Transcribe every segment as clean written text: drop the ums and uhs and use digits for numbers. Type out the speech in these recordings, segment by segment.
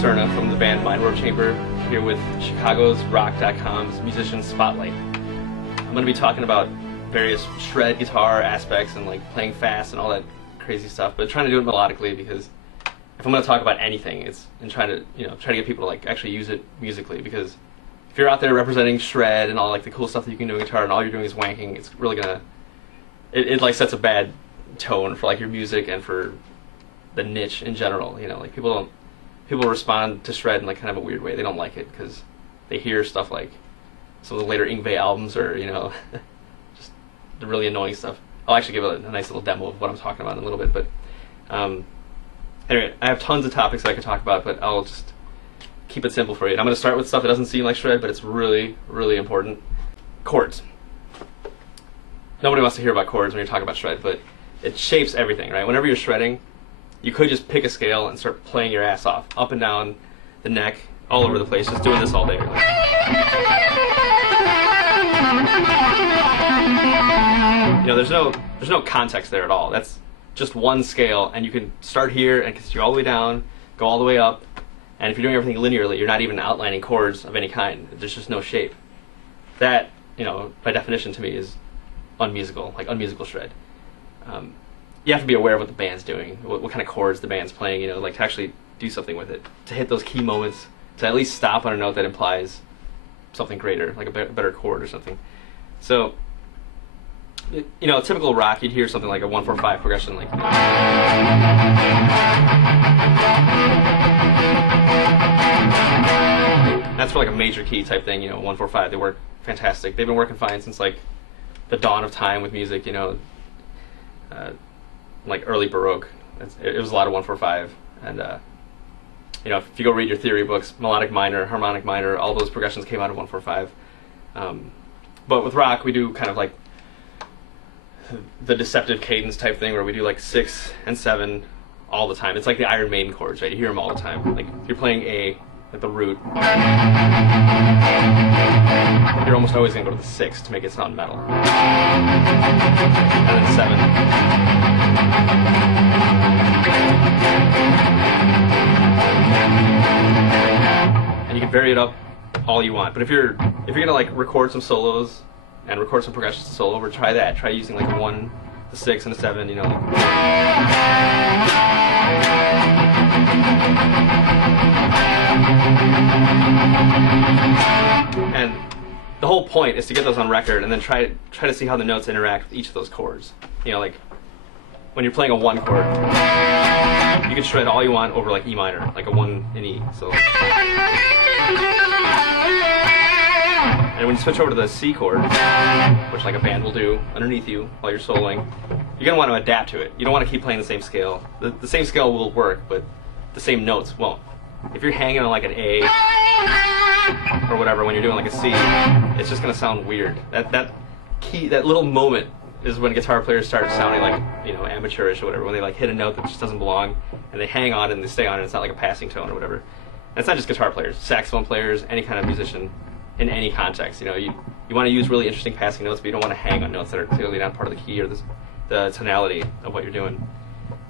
Cerna from the band Mindwarp Chamber, here with Chicagosrock.com's Musician Spotlight. I'm going to be talking about various shred guitar aspects and like playing fast and all that crazy stuff, but trying to do it melodically, because if I'm going to talk about anything, it's in trying to get people to like actually use it musically. Because if you're out there representing shred and all like the cool stuff that you can do in guitar, and all you're doing is wanking, it's really gonna it like sets a bad tone for like your music and for the niche in general. Like people respond to shred in like kind of a weird way. They don't like it because they hear stuff like some of the later Yngwie albums, or just the really annoying stuff. I'll actually give a nice little demo of what I'm talking about in a little bit, but anyway, I have tons of topics that I could talk about, but I'll just keep it simple for you. And I'm going to start with stuff that doesn't seem like shred, but it's really, really important. Chords. Nobody wants to hear about chords when you're talking about shred, but it shapes everything, right? Whenever you're shredding, you could just pick a scale and start playing your ass off, up and down the neck, all over the place, just doing this all day. There's no context there at all. That's just one scale, and you can start here and continue all the way down, go all the way up, and if you're doing everything linearly, you're not even outlining chords of any kind. There's just no shape. That, by definition to me, is unmusical, like unmusical shred. You have to be aware of what the band's doing, what kind of chords the band's playing, like to actually do something with it, to hit those key moments, to at least stop on a note that implies something greater, like a better chord or something. So, typical rock, you'd hear something like a 1-4-5 progression, like that's for like a major key type thing, 1-4-5. They work fantastic. They've been working fine since like the dawn of time with music, like early Baroque. It was a lot of 1-4-5, and if you go read your theory books, melodic minor, harmonic minor, all those progressions came out of 1-4-5. But with rock, we do kind of like the deceptive cadence type thing, where we do like 6 and 7 all the time. It's like the Iron Maiden chords, right? You hear them all the time. Like if you're playing A at the root, you're almost always going to go to the 6 to make it sound metal. And then 7. And you can vary it up all you want. But if you're gonna like record some solos and record some progressions to solo over, try that. Try using like a 1, a 6, and a 7. And the whole point is to get those on record and then try to see how the notes interact with each of those chords. Like when you're playing a 1 chord, you can shred all you want over like E minor, like a 1 in E. So, and when you switch over to the C chord, which like a band will do underneath you while you're soloing, you're going to want to adapt to it. You don't want to keep playing the same scale. The same scale will work, but the same notes won't. If you're hanging on like an A or whatever when you're doing like a C, it's just going to sound weird. That little moment is when guitar players start sounding like, amateurish or whatever, when they like hit a note that just doesn't belong, and they hang on and they stay on it. It's not like a passing tone or whatever. And it's not just guitar players, saxophone players, any kind of musician in any context. You want to use really interesting passing notes, but you don't want to hang on notes that are clearly not part of the key or the tonality of what you're doing.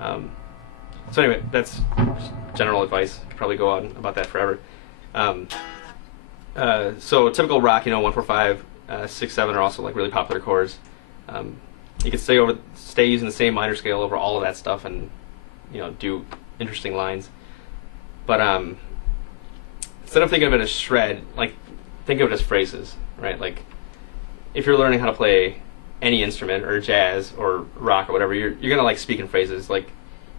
So anyway, that's just general advice. Could probably go on about that forever. So typical rock, 1-4-5, 6-7 are also like really popular chords. You can stay using the same minor scale over all of that stuff, and do interesting lines. But instead of thinking of it as shred, like think of it as phrases, right? Like if you're learning how to play any instrument or jazz or rock or whatever, you're gonna like speak in phrases. Like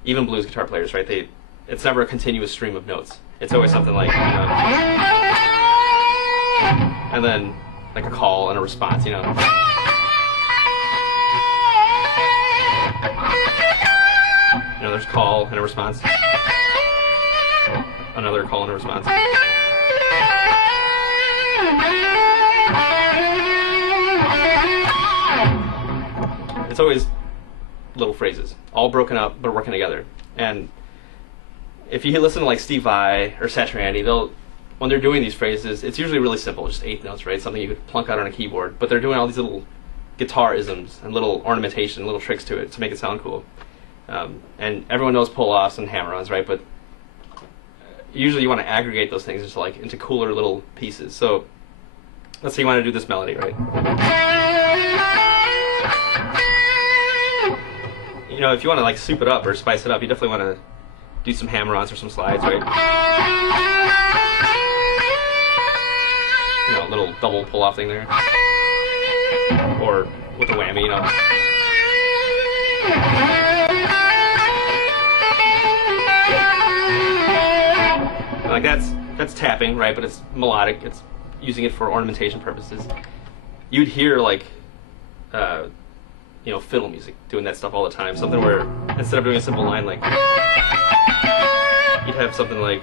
even blues guitar players, right? It's never a continuous stream of notes. It's always something like and then like a call and a response, there's call and a response. Another call and a response. It's always little phrases, all broken up but working together. And if you listen to like Steve Vai or Satriani, when they're doing these phrases, it's usually really simple, just 8 notes, right? Something you could plunk out on a keyboard. But they're doing all these little guitar isms and little ornamentation, little tricks to it to make it sound cool. And everyone knows pull-offs and hammer-ons, right? But usually you want to aggregate those things into cooler little pieces. So let's say you want to do this melody, right? You know, if you want to like soup it up or spice it up, you definitely want to do some hammer-ons or some slides, right? You know, a little double pull-off thing there, or with a whammy, you know. Like that's tapping, right? But it's melodic. It's using it for ornamentation purposes. You'd hear like, you know, fiddle music doing that stuff all the time. Something where instead of doing a simple line like, you'd have something like.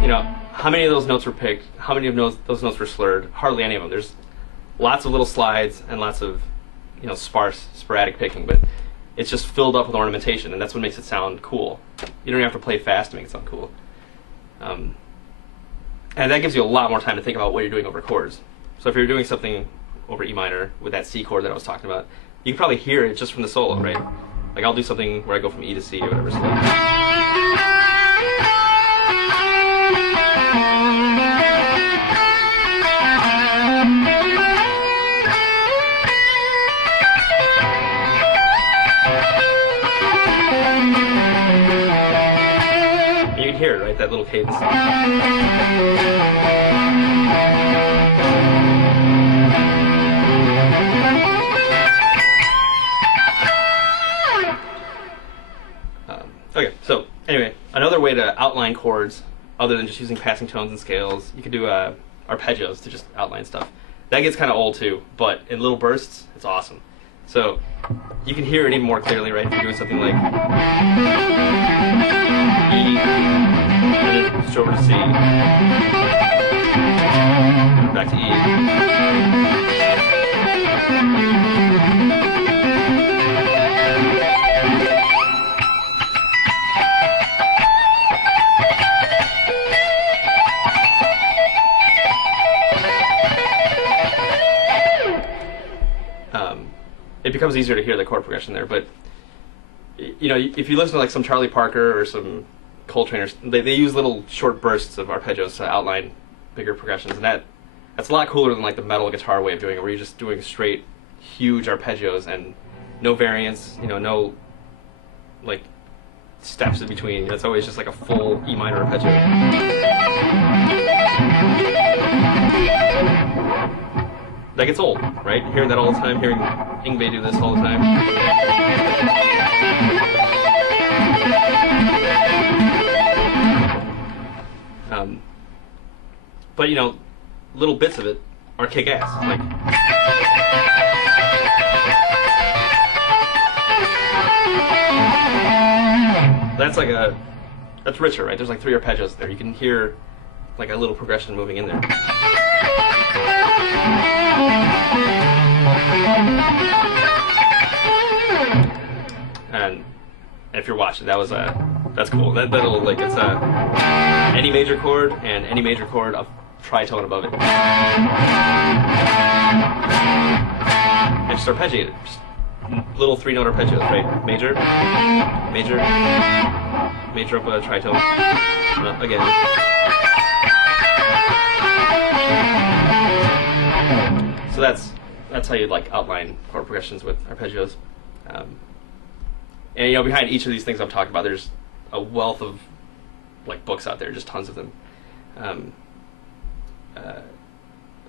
You know, how many of those notes were picked? How many of those notes were slurred? Hardly any of them. There's lots of little slides and lots of, you know, sparse, sporadic picking, but it's just filled up with ornamentation, and that's what makes it sound cool. You don't even have to play fast to make it sound cool. And that gives you a lot more time to think about what you're doing over chords. So if you're doing something over E minor with that C chord that I was talking about, you can probably hear it just from the solo, right? Like I'll do something where I go from E to C or whatever. So you can hear it, right? That little cadence. Okay, so anyway, another way to outline chords, other than just using passing tones and scales, you could do arpeggios to just outline stuff. That gets kind of old too, but in little bursts, it's awesome. So you can hear it even more clearly, right? If you're doing something like E, and then switch over to C, back to E. It becomes easier to hear the chord progression there, but you know, if you listen to like some Charlie Parker or some Coltrane, or they use little short bursts of arpeggios to outline bigger progressions, and that's a lot cooler than like the metal guitar way of doing it, where you're just doing straight huge arpeggios and no variance, you know, no like steps in between. You know, it's always just like a full E minor arpeggio. That gets old, right? Hearing that all the time, hearing Yngwie do this all the time. But you know, little bits of it are kick-ass. Like, that's richer, right? There's like 3 arpeggios there. You can hear like a little progression moving in there. And if you're watching, that's cool. That'll like it's any major chord and any major chord of tritone above it, and just arpeggiate it. Just little 3-note arpeggios, right? Major, major, major up a tritone, again. So that's how you like outline chord progressions with arpeggios. And you know, behind each of these things I'm talking about, there's a wealth of like books out there, just tons of them.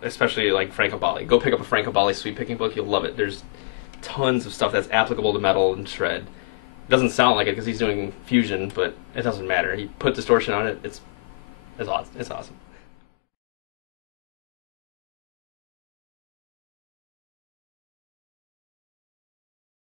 Especially like Franco Bali. Go pick up a Franco Bali sweep picking book, you'll love it. There's tons of stuff that's applicable to metal and shred. It doesn't sound like it because he's doing fusion, but it doesn't matter. He put distortion on it. It's awesome. It's awesome.